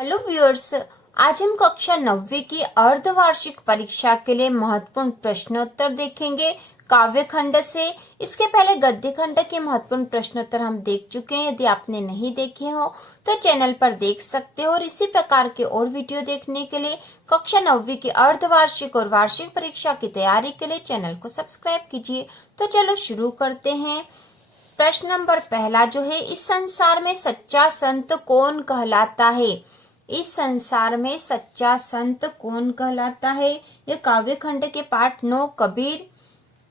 Hello viewers, आज हम कक्षा 9वीं की अर्धवार्षिक परीक्षा के लिए महत्वपूर्ण प्रश्नोत्तर देखेंगे काव्य खंड से। इसके पहले गद्य खंड के महत्वपूर्ण प्रश्नोत्तर हम देख चुके हैं। यदि आपने नहीं देखे हो तो चैनल पर देख सकते हो और इसी प्रकार के और वीडियो देखने के लिए कक्षा 9वीं की अर्धवार्षिक और वार्षिक परीक्षा की तैयारी के लिए चैनल को सब्सक्राइब कीजिए। तो चलो शुरू करते हैं। प्रश्न नंबर पहला जो है, इस संसार में सच्चा संत कौन कहलाता है? इस संसार में सच्चा संत कौन कहलाता है? यह काव्य खंड के पाठ 9 कबीर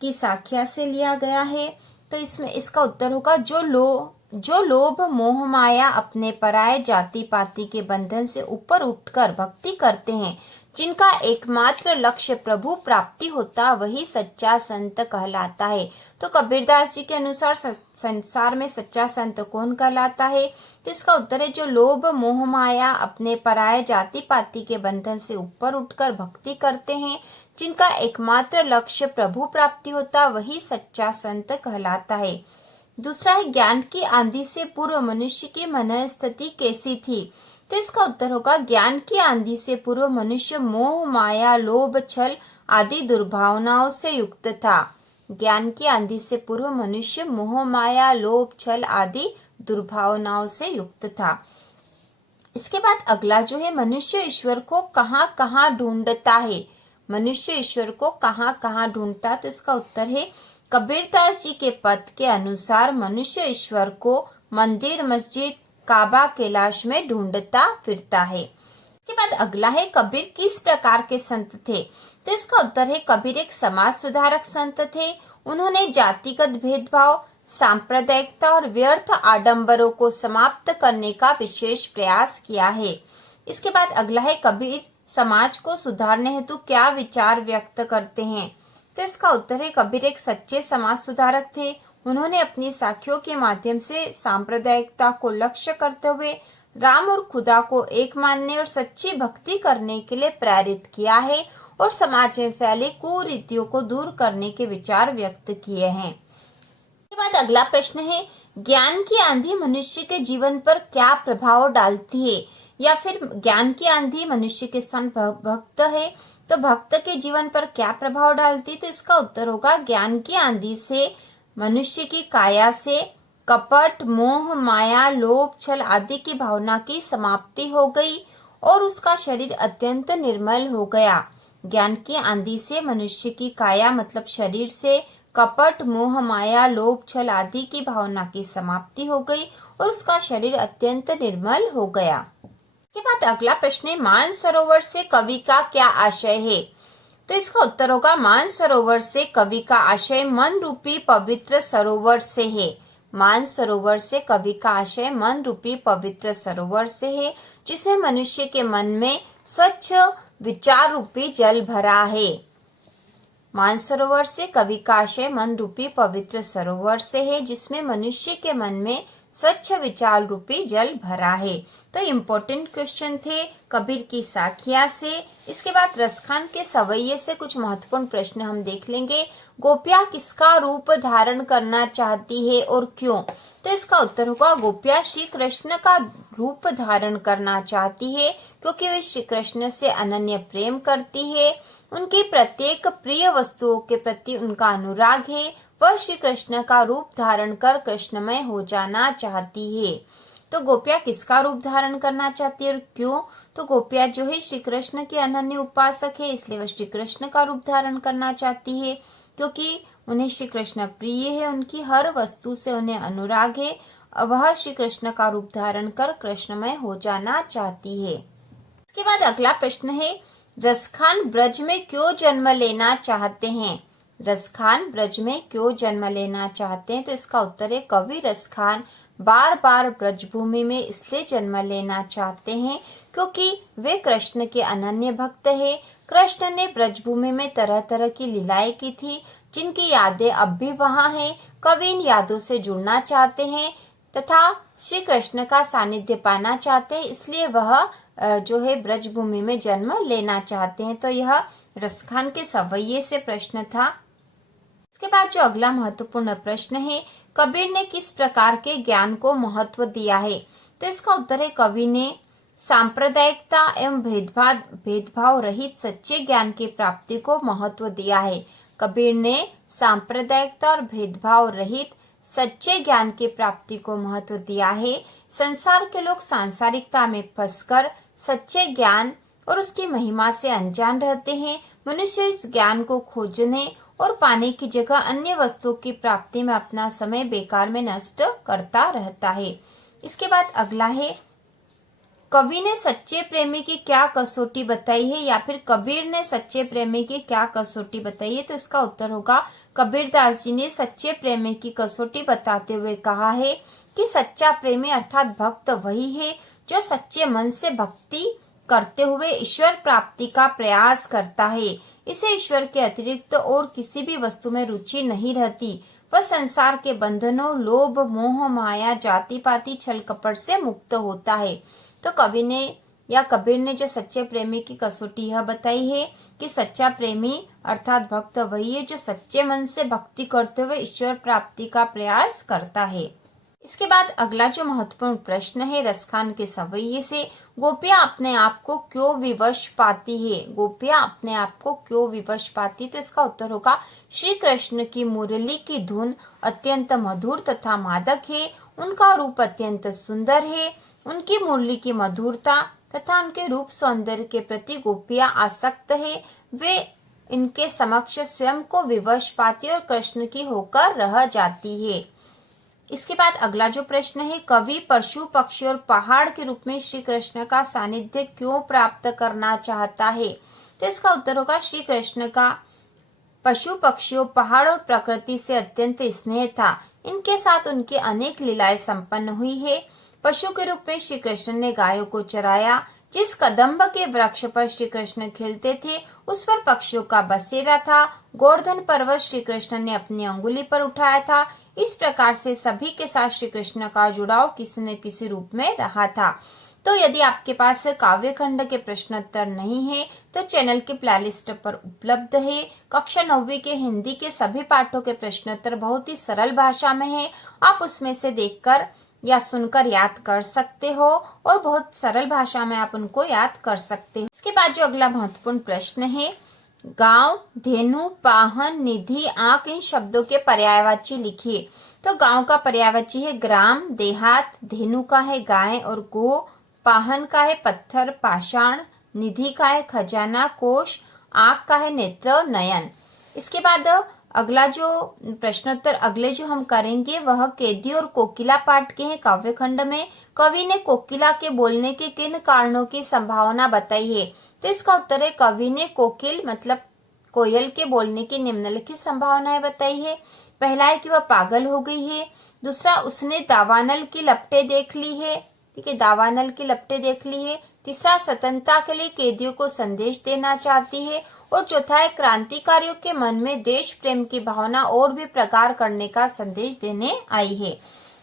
की साखिया से लिया गया है। तो इसमें इसका उत्तर होगा जो लोभ मोह माया अपने पराये जाति पाति के बंधन से ऊपर उठकर भक्ति करते हैं, जिनका एकमात्र लक्ष्य प्रभु प्राप्ति होता, वही सच्चा संत कहलाता है। तो कबीरदास जी के अनुसार संसार में सच्चा संत कौन कहलाता है? तो इसका उत्तर है जो लोभ मोह माया अपने पराये जाति पाति के बंधन से ऊपर उठकर भक्ति करते हैं, जिनका एकमात्र लक्ष्य प्रभु प्राप्ति होता, वही सच्चा संत कहलाता है। दूसरा है, ज्ञान की आंधी से पूर्व मनुष्य की मन स्थिति कैसी थी? तो इसका उत्तर होगा ज्ञान की आंधी से पूर्व मनुष्य मोह माया लोभ छल आदि दुर्भावनाओं से युक्त था। ज्ञान की आंधी से पूर्व मनुष्य मोह माया लोभ छल आदि दुर्भावनाओं से युक्त था। इसके बाद अगला जो है, मनुष्य ईश्वर को कहाँ कहाँ ढूंढता है? मनुष्य ईश्वर को कहाँ कहाँ ढूंढता? तो इसका उत्तर है कबीरदास जी के पद के अनुसार मनुष्य ईश्वर को मंदिर मस्जिद काबा कैलाश में ढूंढता फिरता है। इसके बाद अगला है, कबीर किस प्रकार के संत थे? तो इसका उत्तर है कबीर एक समाज सुधारक संत थे। उन्होंने जातिगत भेदभाव, सांप्रदायिकता और व्यर्थ आडंबरों को समाप्त करने का विशेष प्रयास किया है। इसके बाद अगला है, कबीर समाज को सुधारने हेतु क्या विचार व्यक्त करते हैं? तो इसका उत्तर है कबीर एक सच्चे समाज सुधारक थे। उन्होंने अपनी साखियों के माध्यम से सांप्रदायिकता को लक्ष्य करते हुए राम और खुदा को एक मानने और सच्ची भक्ति करने के लिए प्रेरित किया है और समाज में फैले कुरीतियों को दूर करने के विचार व्यक्त किए हैं। इसके बाद अगला प्रश्न है, ज्ञान की आंधी मनुष्य के जीवन पर क्या प्रभाव डालती है? या फिर ज्ञान की आंधी मनुष्य के स्थान भक्त है, तो भक्त के जीवन पर क्या प्रभाव डालती? तो इसका उत्तर होगा ज्ञान की आंधी से मनुष्य की काया से कपट मोह माया लोभ छल आदि की भावना की समाप्ति हो गई और उसका शरीर अत्यंत निर्मल हो गया। ज्ञान की आंधी से मनुष्य की काया मतलब शरीर से कपट मोह माया लोभ छल आदि की भावना की समाप्ति हो गई और उसका शरीर अत्यंत निर्मल हो गया। इसके बाद अगला प्रश्न है, मानसरोवर से कवि का क्या आशय है? तो इसका उत्तर होगा मानसरोवर से कवि का आशय मन रूपी पवित्र सरोवर से है। मानसरोवर से कवि का आशय मन रूपी पवित्र सरोवर से है, जिसमें मनुष्य के मन में स्वच्छ विचार रूपी जल भरा है। मानसरोवर से कवि का आशय मन रूपी पवित्र सरोवर से है, जिसमें मनुष्य के मन में स्वच्छ विचार रूपी जल भरा है। तो इम्पोर्टेंट क्वेश्चन थे कबीर की साखिया से। इसके बाद रसखान के सवैये से कुछ महत्वपूर्ण प्रश्न हम देख लेंगे। गोपिया किसका रूप धारण करना चाहती है और क्यों? तो इसका उत्तर होगा गोपिया श्री कृष्ण का रूप धारण करना चाहती है, क्योंकि वे श्री कृष्ण से अनन्य प्रेम करती है। उनकी प्रत्येक प्रिय वस्तुओं के प्रति उनका अनुराग है। वह श्री कृष्ण का रूप धारण कर कृष्णमय हो जाना चाहती है। तो गोपिया किसका रूप धारण करना चाहती है और क्यों? तो गोपिया जो है श्री कृष्ण की अनन्य उपासक है, इसलिए वह श्री कृष्ण का रूप धारण करना चाहती है, क्योंकि उन्हें श्री कृष्ण प्रिय है, उनकी हर वस्तु से उन्हें अनुराग है। वह श्री कृष्ण का रूप धारण कर कृष्णमय हो जाना चाहती है। इसके बाद अगला प्रश्न है, रसखान ब्रज में क्यों जन्म लेना चाहते हैं? रसखान ब्रज में क्यों जन्म लेना चाहते हैं? तो इसका उत्तर है कवि रसखान बार बार ब्रजभूमि में इसलिए जन्म लेना चाहते हैं क्योंकि वे कृष्ण के अनन्य भक्त हैं। कृष्ण ने ब्रजभूमि में तरह तरह की लीलाएं की थी, जिनकी यादें अब भी वहां हैं। कवि इन यादों से जुड़ना चाहते हैं तथा श्री कृष्ण का सानिध्य पाना चाहते हैं, इसलिए वह जो है ब्रजभूमि में जन्म लेना चाहते हैं। तो यह रसखान के सवैये से प्रश्न था। इसके बाद जो अगला महत्वपूर्ण प्रश्न है, कबीर ने किस प्रकार के ज्ञान को महत्व दिया है? तो इसका उत्तर है कवि ने सांप्रदायिकता एवं भेदभाव रहित सच्चे ज्ञान की प्राप्ति को महत्व दिया है। कबीर ने सांप्रदायिकता और भेदभाव रहित सच्चे ज्ञान की प्राप्ति को महत्व दिया है। संसार के लोग सांसारिकता में फंसकर सच्चे ज्ञान और उसकी महिमा से अनजान रहते हैं। मनुष्य इस ज्ञान को खोजने और पाने की जगह अन्य वस्तुओं की प्राप्ति में अपना समय बेकार में नष्ट करता रहता है। इसके बाद अगला है, कवि ने सच्चे प्रेमी की क्या कसौटी बताई है, या फिर कबीर ने सच्चे प्रेमी की क्या कसौटी बताई है। तो इसका उत्तर होगा, कबीरदास जी ने सच्चे प्रेमी की कसौटी बताते हुए कहा है कि सच्चा प्रेमी अर्थात भक्त वही है जो सच्चे मन से भक्ति करते हुए ईश्वर प्राप्ति का प्रयास करता है। इसे ईश्वर के अतिरिक्त और किसी भी वस्तु में रुचि नहीं रहती। वह संसार के बंधनों, लोभ, मोह, माया, जाति पाति, छल कपट से मुक्त होता है। तो कवि ने या कबीर ने जो सच्चे प्रेमी की कसौटी यह बताई है कि सच्चा प्रेमी अर्थात भक्त वही है जो सच्चे मन से भक्ति करते हुए ईश्वर प्राप्ति का प्रयास करता है। इसके बाद अगला जो महत्वपूर्ण प्रश्न है, रसखान के सवैये से गोपियां अपने आप को क्यों विवश पाती है। गोपियां अपने आप को क्यों विवश पाती, तो इसका उत्तर होगा, श्री कृष्ण की मुरली की धुन अत्यंत मधुर तथा मादक है। उनका रूप अत्यंत सुंदर है। उनकी मुरली की मधुरता तथा उनके रूप सौंदर्य के प्रति गोपियां आसक्त है। वे इनके समक्ष स्वयं को विवश पाती और कृष्ण की होकर रह जाती है। इसके बाद अगला जो प्रश्न है, कवि पशु, पक्षी और पहाड़ के रूप में श्री कृष्ण का सानिध्य क्यों प्राप्त करना चाहता है। तो इसका उत्तर होगा, श्री कृष्ण का पशु, पक्षियों, पहाड़ और प्रकृति से अत्यंत स्नेह था। इनके साथ उनकी अनेक लीलाएं संपन्न हुई है। पशु के रूप में श्री कृष्ण ने गायों को चराया। जिस कदम्ब के वृक्ष पर श्री कृष्ण खेलते थे उस पर पक्षियों का बसेरा था। गोवर्धन पर्वत श्री कृष्ण ने अपनी अंगुली पर उठाया था। इस प्रकार से सभी के साथ श्री कृष्ण का जुड़ाव किसी न किसी रूप में रहा था। तो यदि आपके पास काव्य खंड के प्रश्नोत्तर नहीं है तो चैनल की प्लेलिस्ट पर उपलब्ध है। कक्षा 9वीं के हिंदी के सभी पाठों के प्रश्नोत्तर बहुत ही सरल भाषा में है। आप उसमें से देखकर या सुनकर याद कर सकते हो और बहुत सरल भाषा में आप उनको याद कर सकते हो। इसके बाद जो अगला महत्वपूर्ण प्रश्न है, गांव, धेनु, पाहन, निधि, आंक, इन शब्दों के पर्यायवाची लिखिए। तो गांव का पर्यायवाची है ग्राम, देहात, धेनु का है गाय और गो, पाहन का है पत्थर, पाषाण, निधि का है खजाना, कोश, आंख का है नेत्र, नयन। इसके बाद अगला जो प्रश्नोत्तर अगले जो हम करेंगे वह केदी और कोकिला पाठ के हैं। काव्य खंड में कवि ने कोकिला के बोलने के किन कारणों की संभावना बताई है। तो इसका उत्तर है, कवि ने कोकिल मतलब कोयल के बोलने की निम्नलिखित संभावनाएं बताई है। पहला है कि वह पागल हो गई है। दूसरा, उसने दावानल की लपटें देख ली है। ठीक है, दावानल की लपटें देख ली है। तीसरा, स्वतंत्रता के लिए कैदियों को संदेश देना चाहती है। और चौथा है, क्रांतिकारियों के मन में देश प्रेम की भावना और भी प्रगाढ़ करने का संदेश देने आई है।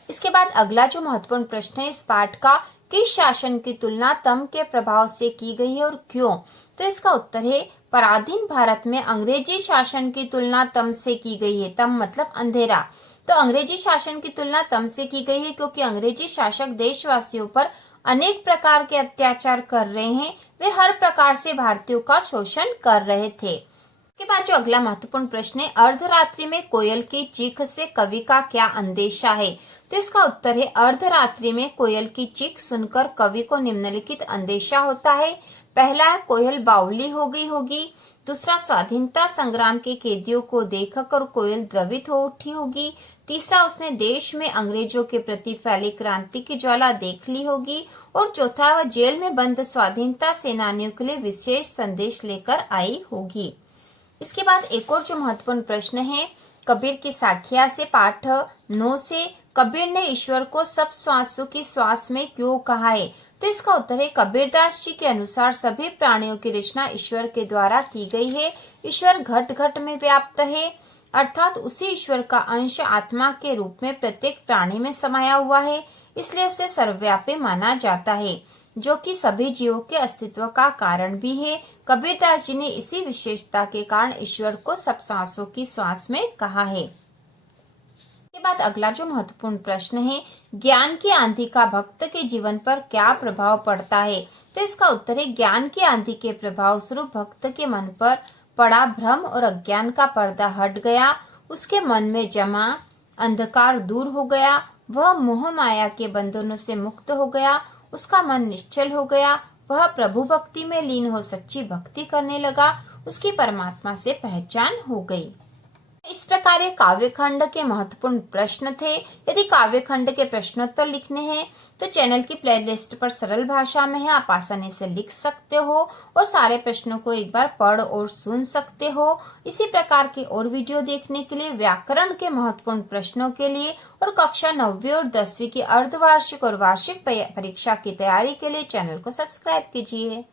इसके बाद अगला जो महत्वपूर्ण प्रश्न है इस पाठ का, किस शासन की तुलना तम के प्रभाव से की गई है और क्यों। तो इसका उत्तर है, पराधीन भारत में अंग्रेजी शासन की तुलना तम से की गई है। तम मतलब अंधेरा। तो अंग्रेजी शासन की तुलना तम से की गई है क्योंकि अंग्रेजी शासक देशवासियों पर अनेक प्रकार के अत्याचार कर रहे हैं। वे हर प्रकार से भारतीयों का शोषण कर रहे थे। इसके बाद जो अगला महत्वपूर्ण प्रश्न है, अर्धरात्रि में कोयल की चीख से कवि का क्या अंदेशा है। तो इसका उत्तर है, अर्धरात्रि में कोयल की चीख सुनकर कवि को निम्नलिखित अंदेशा होता है। पहला, कोयल बावली हो गई होगी। दूसरा, स्वाधीनता संग्राम के कैदियों को देखकर कोयल द्रवित हो उठी होगी। तीसरा, उसने देश में अंग्रेजों के प्रति फैली क्रांति की ज्वाला देख ली होगी। और चौथा, वह जेल में बंद स्वाधीनता सेनानियों के लिए विशेष संदेश लेकर आई होगी। इसके बाद एक और जो महत्वपूर्ण प्रश्न है, कबीर की साखिया से पाठ 9 से कबीर ने ईश्वर को सब श्वासों की श्वास में क्यों कहा है। तो इसका उत्तर है, कबीरदास जी के अनुसार सभी प्राणियों की रचना ईश्वर के द्वारा की गई है। ईश्वर घट घट में व्याप्त है, अर्थात उसी ईश्वर का अंश आत्मा के रूप में प्रत्येक प्राणी में समाया हुआ है। इसलिए उसे सर्वव्यापी माना जाता है, जो कि सभी जीवों के अस्तित्व का कारण भी है। कबीरदास जी ने इसी विशेषता के कारण ईश्वर को सब सांसों की श्वास में कहा है। के बाद अगला जो महत्वपूर्ण प्रश्न है, ज्ञान की आंधी का भक्त के जीवन पर क्या प्रभाव पड़ता है? तो इसका उत्तर है, ज्ञान की आंधी के प्रभाव स्वरूप भक्त के मन पर पड़ा भ्रम और अज्ञान का पर्दा हट गया, उसके मन में जमा अंधकार दूर हो गया, वह मोह माया के बंधनों से मुक्त हो गया, उसका मन निश्चल हो गया, वह प्रभु भक्ति में लीन हो सच्ची भक्ति करने लगा, उसकी परमात्मा से पहचान हो गई। इस प्रकार ये काव्य खंड के महत्वपूर्ण प्रश्न थे। यदि काव्य खंड के प्रश्नोत्तर लिखने हैं तो चैनल की प्लेलिस्ट पर सरल भाषा में है, आप आसानी से लिख सकते हो और सारे प्रश्नों को एक बार पढ़ और सुन सकते हो। इसी प्रकार के और वीडियो देखने के लिए, व्याकरण के महत्वपूर्ण प्रश्नों के लिए और कक्षा 9वीं और 10वीं की अर्धवार्षिक और वार्षिक परीक्षा की तैयारी के लिए चैनल को सब्सक्राइब कीजिए।